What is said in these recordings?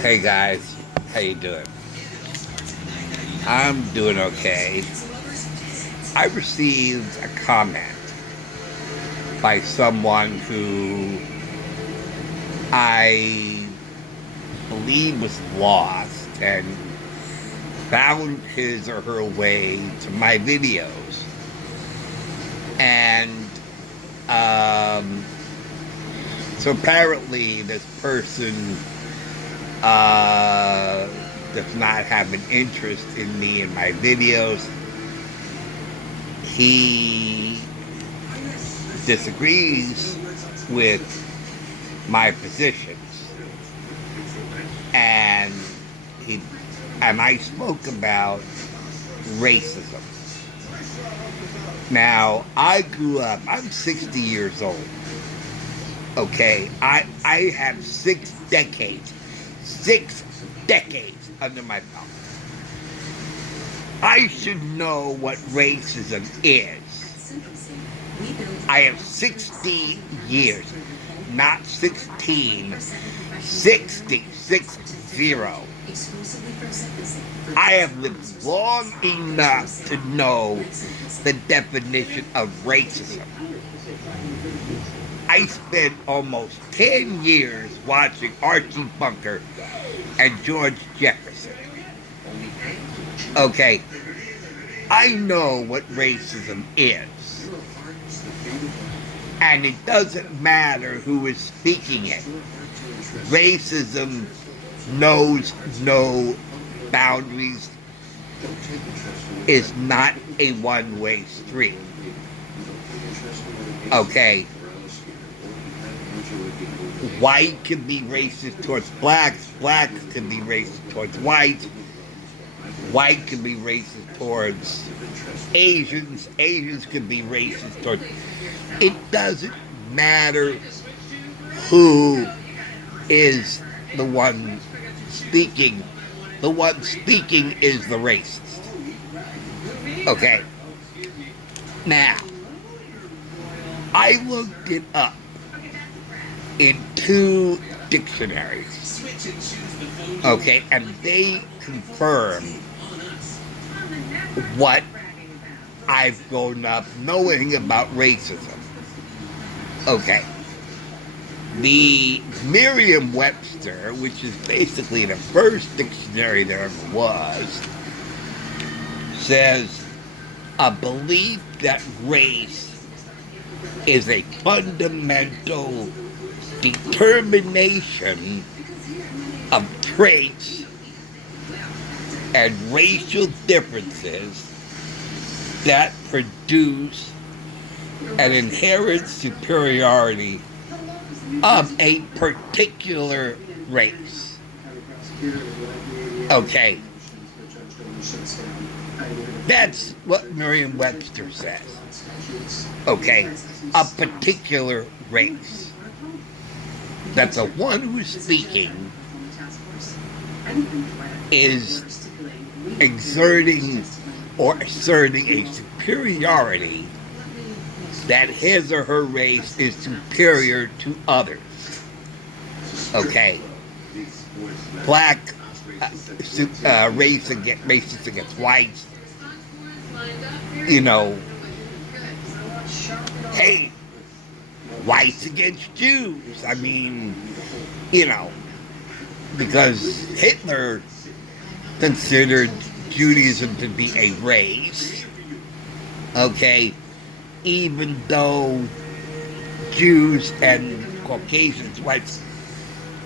Hey guys, how you doing? I'm doing okay. I received a comment by someone who I believe was lost and found his or her way to my videos. And um, so apparently this person does not have an interest in me and my videos. He disagrees with my positions, and I spoke about racism. Now, I grew up, I'm 60 years old. Okay, I have 6 decades under my belt. I should know what racism is. I have 60 years, not 16, 60, 60. I have lived long enough to know the definition of racism. I spent almost 10 years watching Archie Bunker and George Jefferson. Okay, I know what racism is. And it doesn't matter who is speaking it. Racism knows no boundaries, is not a one-way street. Okay. White can be racist towards blacks, blacks can be racist towards whites, white can be racist towards Asians, Asians can be racist towards... It doesn't matter who is the one speaking. The one speaking is the racist. Okay. Now, I looked it up in 2 dictionaries. Okay, and they confirm what I've grown up knowing about racism. Okay. The Merriam-Webster, which is basically the first dictionary there ever was, says a belief that race is a fundamental determination of traits and racial differences that produce an inherent superiority of a particular race. Okay. That's what Merriam-Webster says. Okay. A particular race. That the one who's speaking is exerting or asserting a superiority that his or her race is superior to others. Okay. Black races against whites. You know, hey, whites against Jews. I mean, you know, because Hitler considered Judaism to be a race. Okay. Even though Jews and Caucasians, whites,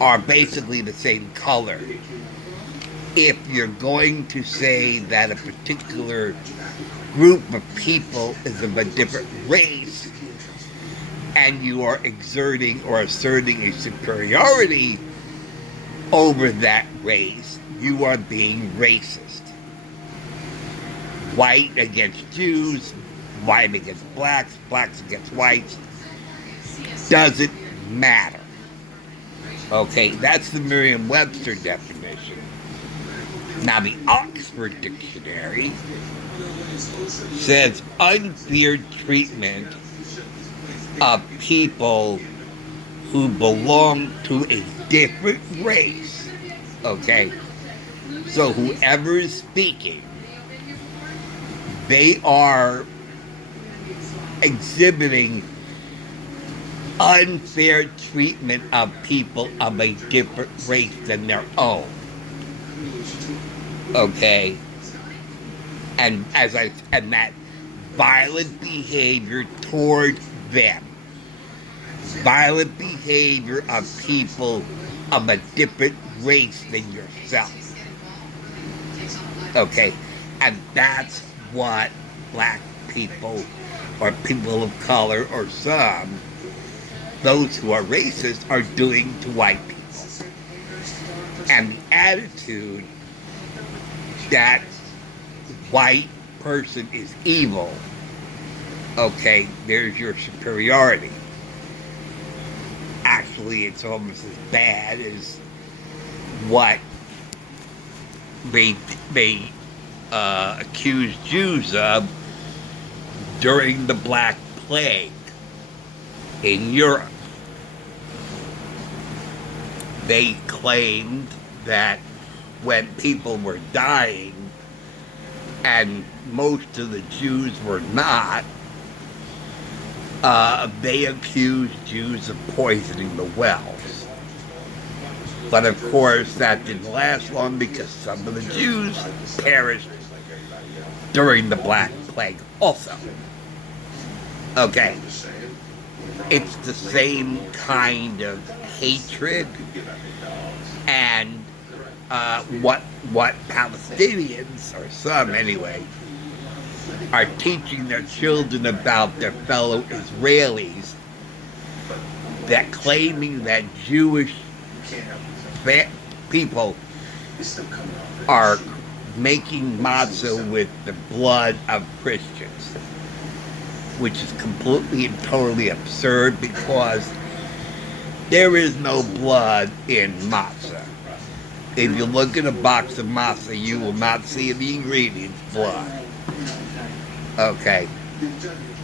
are basically the same color. If you're going to say that a particular group of people is of a different race, and you are exerting or asserting a superiority over that race, you are being racist. White against Jews, white against blacks, blacks against whites, doesn't matter. Okay, that's the Merriam-Webster definition. Now, the Oxford Dictionary says unfair treatment of people who belong to a different race. Okay? So whoever is speaking, they are exhibiting unfair treatment of people of a different race than their own. Okay? And that violent behavior toward them. Violent behavior of people of a different race than yourself. Okay? And that's what black people or people of color or some, those who are racist, are doing to white people. And the attitude that white person is evil, okay, there's your superiority. Actually, it's almost as bad as what they accused Jews of during the Black Plague in Europe. They claimed that when people were dying, and most of the Jews were not, they accused Jews of poisoning the wells. But of course, that didn't last long because some of the Jews perished during the Black Plague also. Okay. It's the same kind of hatred, and what Palestinians, or some anyway, are teaching their children about their fellow Israelis, that claiming that Jewish people are making matzah with the blood of Christians, which is completely and totally absurd because there is no blood in matzah. If you look at a box of matzah, you will not see in the ingredients blood. Okay.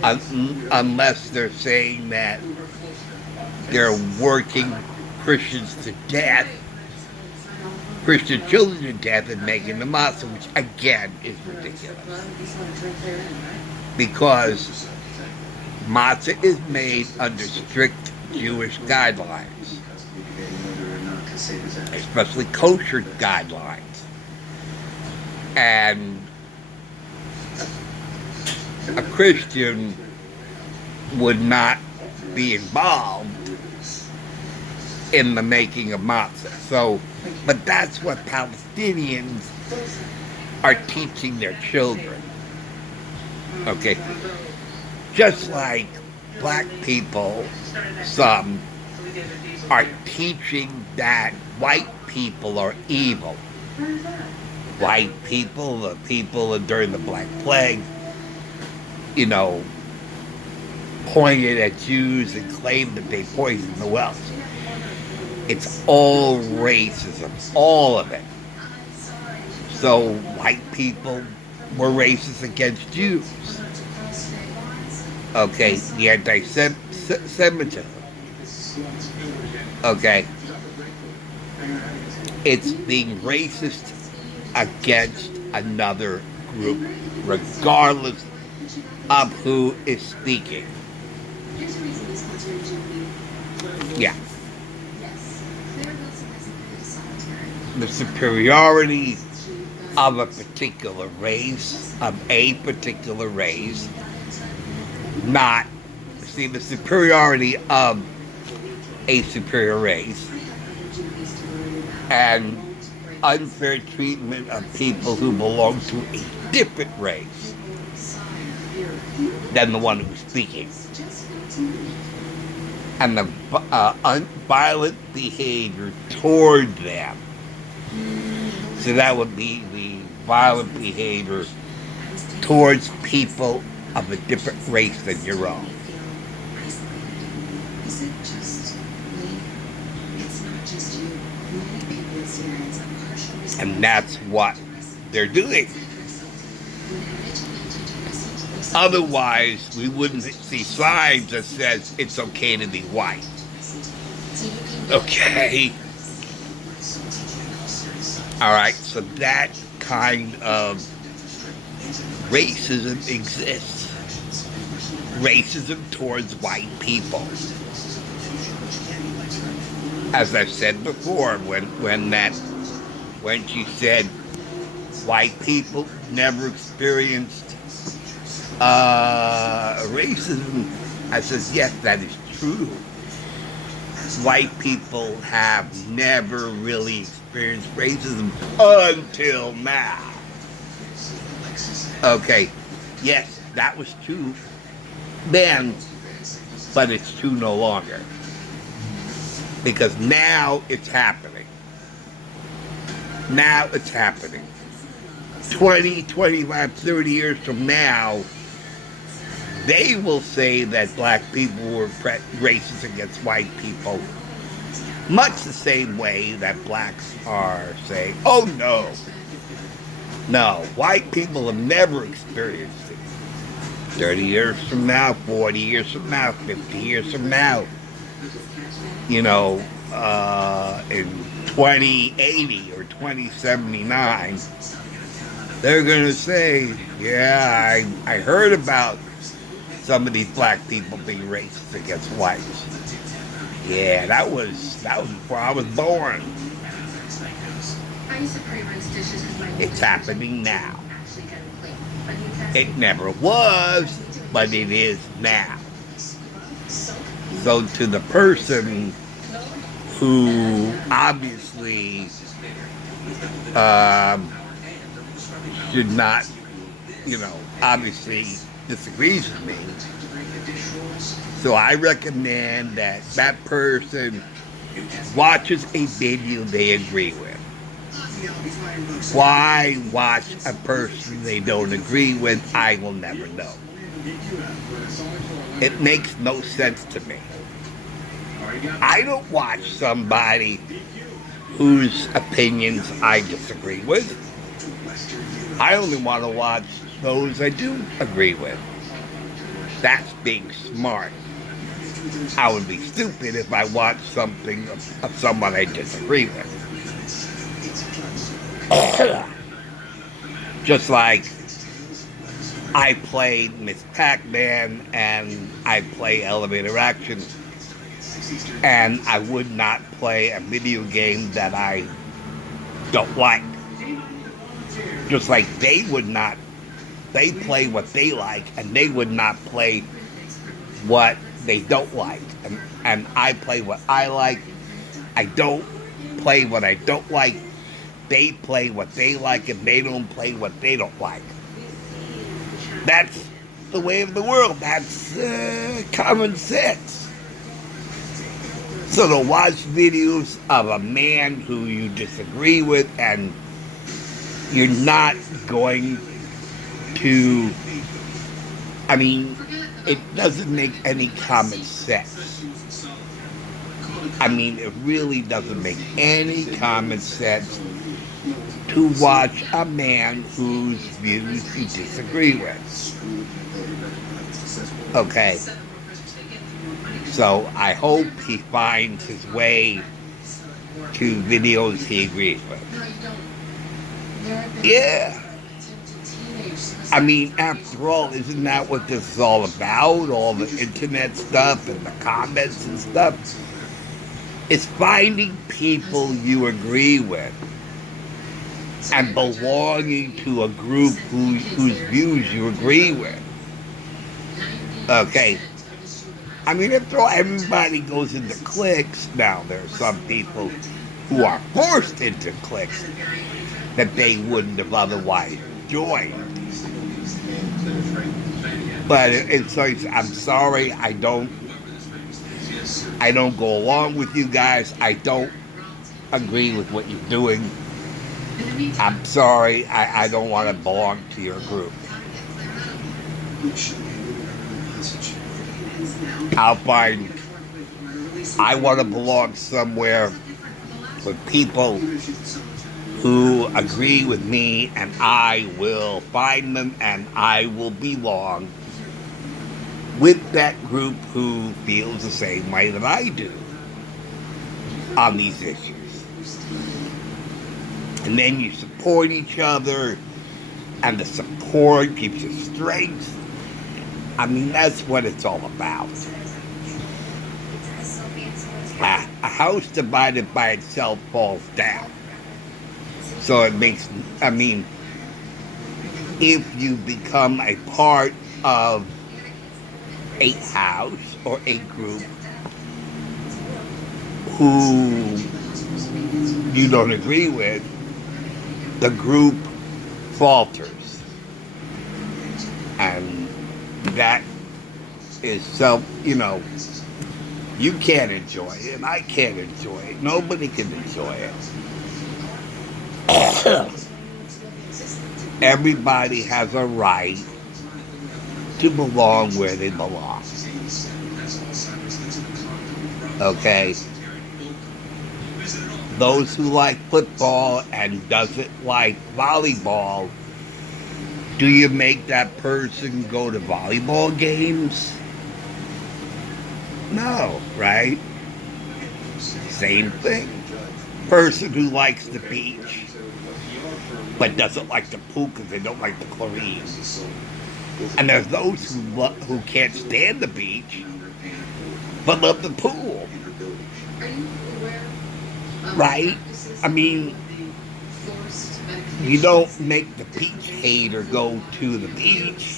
Unless they're saying that they're working Christians to death, Christian children to death, and making the matzah, which again is ridiculous. Because matzah is made under strict Jewish guidelines, especially kosher guidelines. And a Christian would not be involved in the making of matzah. So, but that's what Palestinians are teaching their children. Okay? Just like black people, some, are teaching that white people are evil. White people, the people during the Black Plague, pointed at Jews and claimed that they poisoned the wells. It's all racism, all of it. So white people were racist against Jews. Okay, the anti-Semitism. Okay. It's being racist against another group, regardless of who is speaking. Yeah. The superiority of a particular race, the superiority of a superior race, and unfair treatment of people who belong to a different race than the one who's speaking. And the violent behavior toward them. So that would be the violent behavior towards people of a different race than your own. And that's what they're doing. Otherwise, we wouldn't see signs that says it's okay to be white. Okay. All right. So that kind of racism exists. Racism towards white people. As I've said before, when she said white people never experienced racism, I says yes, that is true. White people have never really experienced racism until now. Okay, yes, that was true then, but it's true no longer. Because now it's happening. Now it's happening. 20, 25, 30 years from now, they will say that black people were racist against white people. Much the same way that blacks are saying, oh no. No, white people have never experienced it. 30 years from now, 40 years from now, 50 years from now. You know, in 2080 or 2079, they're going to say, yeah, I heard about some of these black people being racist against whites. Yeah, that was before I was born. It's happening now. It never was, but it is now. So to the person who obviously should not, obviously disagrees with me. So I recommend that that person watches a video they agree with. Why watch a person they don't agree with? I will never know. It makes no sense to me. I don't watch somebody whose opinions I disagree with. I only want to watch those I do agree with. That's being smart. I would be stupid if I watched something of someone I disagree with. Just like I play Miss Pac-Man and I play Elevator Action, and I would not play a video game that I don't like. Just like they would not. They play what they like, and they would not play what they don't like. And I play what I like. I don't play what I don't like. They play what they like, and they don't play what they don't like. That's the way of the world. That's common sense. So to watch videos of a man who you disagree with, and you're not going to, it doesn't make any common sense. It really doesn't make any common sense to watch a man whose views you disagree with. Okay. So I hope he finds his way to videos he agrees with. Yeah. After all, isn't that what this is all about? All the internet stuff and the comments and stuff? It's finding people you agree with and belonging to a group whose views you agree with. Okay. After all, everybody goes into cliques. Now, there are some people who are forced into cliques that they wouldn't have otherwise joined. But I'm sorry, I don't go along with you guys. I don't agree with what you're doing. I'm sorry, I don't want to belong to your group. I want to belong somewhere with people who agree with me, and I will find them, and I will belong with that group who feels the same way that I do. on these issues. And then you support each other, and the support gives you strength. I mean, that's what it's all about. A house divided by itself falls down. So it makes, I mean, if you become a part of a house or a group who you don't agree with, the group falters. And that is you can't enjoy it. I can't enjoy it. Nobody can enjoy it. Everybody has a right to belong where they belong. Okay? Those who like football and doesn't like volleyball, do you make that person go to volleyball games? No, right? Same thing. Person who likes the beach but doesn't like the pool because they don't like the chlorine. And there's those who can't stand the beach but love the pool. Right? I mean, you don't make the beach hater go to the beach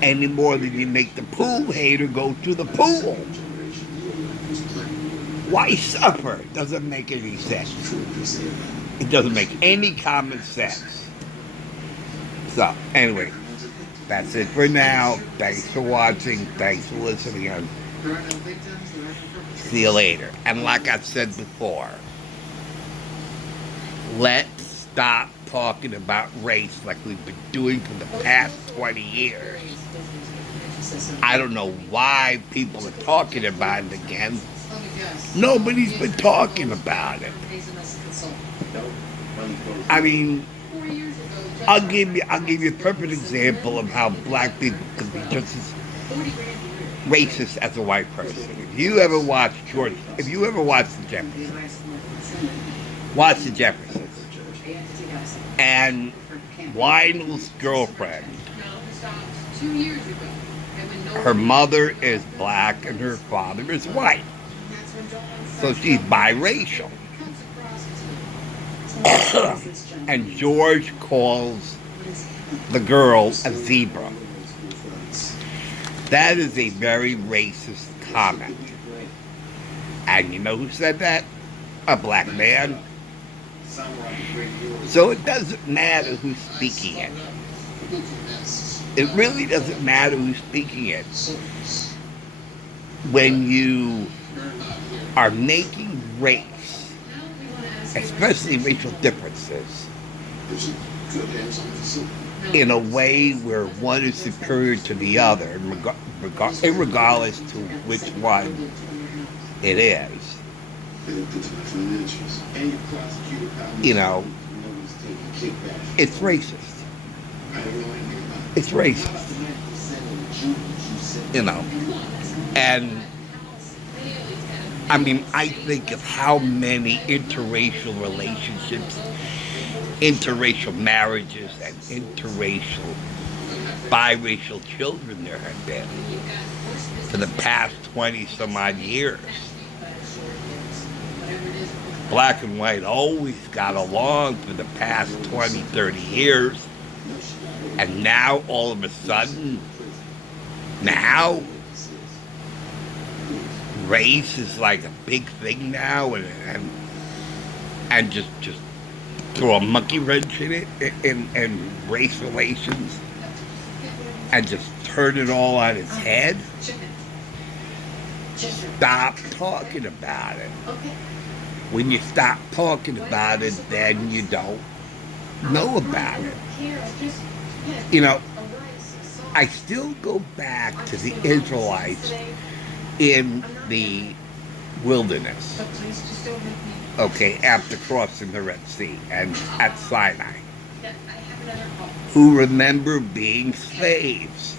any more than you make the pool hater go to the pool. Why suffer? It doesn't make any sense. It doesn't make any common sense. So, anyway, that's it for now. Thanks for watching. Thanks for listening. And see you later. And like I said before, let's stop talking about race like we've been doing for the past 20 years. I don't know why people are talking about it again. Nobody's been talking about it. I mean, I'll give you a perfect example of how black people can be just as racist as a white person. If you ever watch The Jeffersons, watch The Jeffersons. And Lionel's girlfriend, her mother is black and her father is white. So she's biracial. And George calls the girl a zebra. That is a very racist comment. And you know who said that? A black man. So it doesn't matter who's speaking it. It really doesn't matter who's speaking it. When you are making race, especially racial differences, in a way where one is superior to the other, regardless to which one it is, it's racist. It's racist. And I mean, I think of how many interracial relationships, interracial marriages, and interracial, biracial children there have been for the past 20 some odd years. Black and white always got along for the past 20, 30 years. And now, all of a sudden, race is like a big thing now, and just throw a monkey wrench in it, in race relations, and just turn it all on its head. Stop talking about it. When you stop talking about it, then you don't know about it. I still go back to the Israelites in the wilderness, after crossing the Red Sea and at Sinai, who remember being slaves.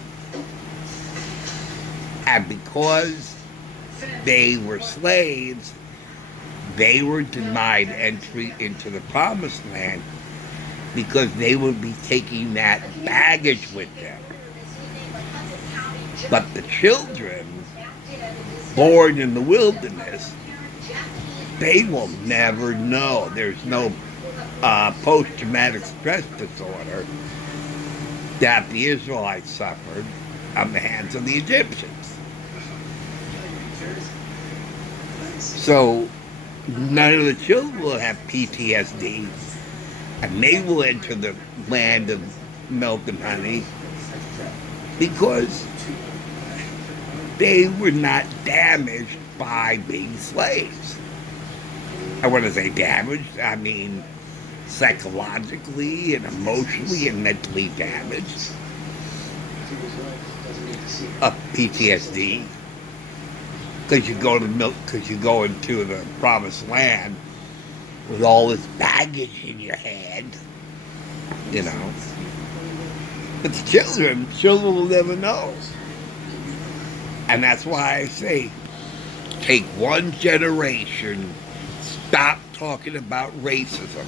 And because they were slaves, they were denied entry into the promised land because they would be taking that baggage with them. But the children born in the wilderness, they will never know. There's no post-traumatic stress disorder that the Israelites suffered on the hands of the Egyptians. So none of the children will have PTSD, and they will enter the land of milk and honey because they were not damaged by being slaves. I want to say damaged, I mean psychologically and emotionally and mentally damaged of PTSD. Because you go into the promised land with all this baggage in your head, you know. But the children will never know. And that's why I say, take one generation, stop talking about racism,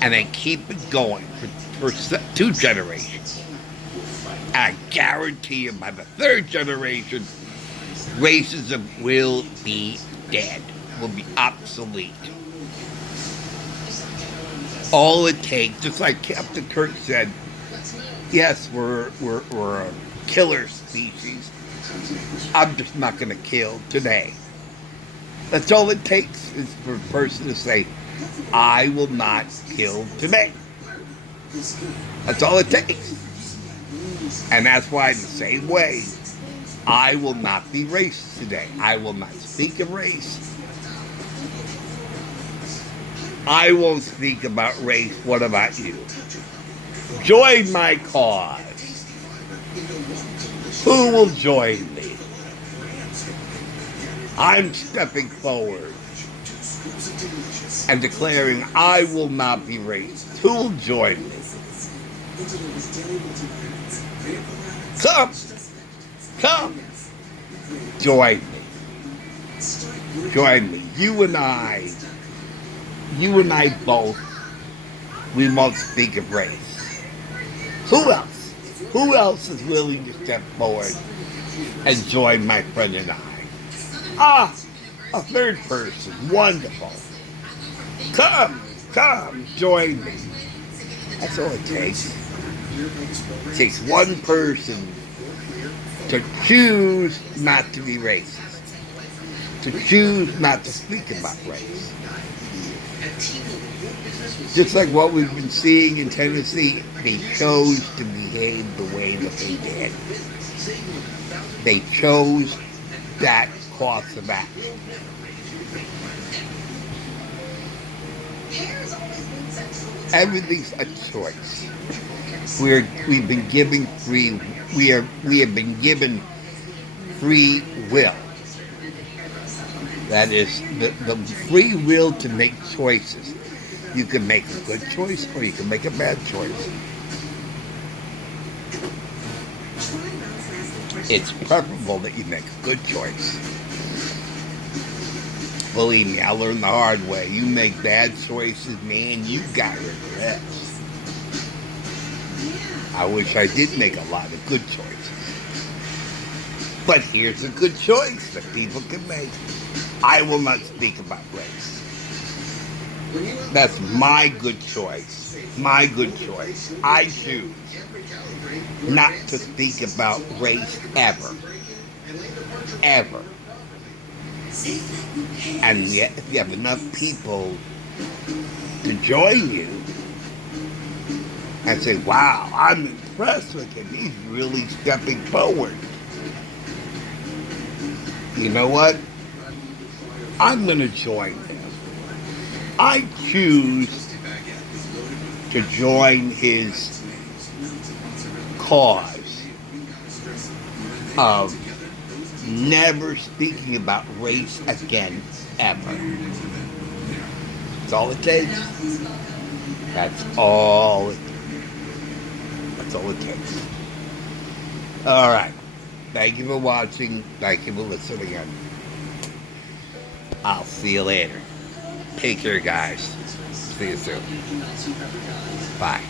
and then keep it going for 2 generations. I guarantee you by the 3rd generation, racism will be dead, will be obsolete. All it takes, just like Captain Kirk said, yes, we're a killer species. I'm just not going to kill today. That's all it takes is for a person to say, I will not kill today. That's all it takes. And that's why in the same way, I will not be racist today. I will not speak of race. I won't speak about race. What about you? Join my cause. Who will join me? I'm stepping forward and declaring I will not be racist. Who will join me? Come. Join me. Join me. You and I both, we won't speak of race. Who else? Who else is willing to step forward and join my friend and I? A 3rd person. Wonderful. Come, join me. That's all it takes. It takes one person to choose not to be racist, to choose not to speak about race. Just like what we've been seeing in Tennessee, they chose to behave the way that they did. They chose that course of action. Everything's a choice. We've been given free. We have been given free will. That is the free will to make choices. You can make a good choice or you can make a bad choice. It's preferable that you make a good choice. Believe me, I learned the hard way. You make bad choices, man, you got regrets. I wish I did make a lot of good choices. But here's a good choice that people can make. I will not speak about race. That's my good choice. My good choice. I choose not to speak about race ever. Ever. And yet, if you have enough people to join you and say, wow, I'm impressed with him. He's really stepping forward. You know what? I'm going to join him. I choose to join his cause of never speaking about race again, ever. That's all it takes. That's all it takes. All right. Thank you for watching. Thank you for listening in. I'll see you later. Take care, guys. See you soon. Bye.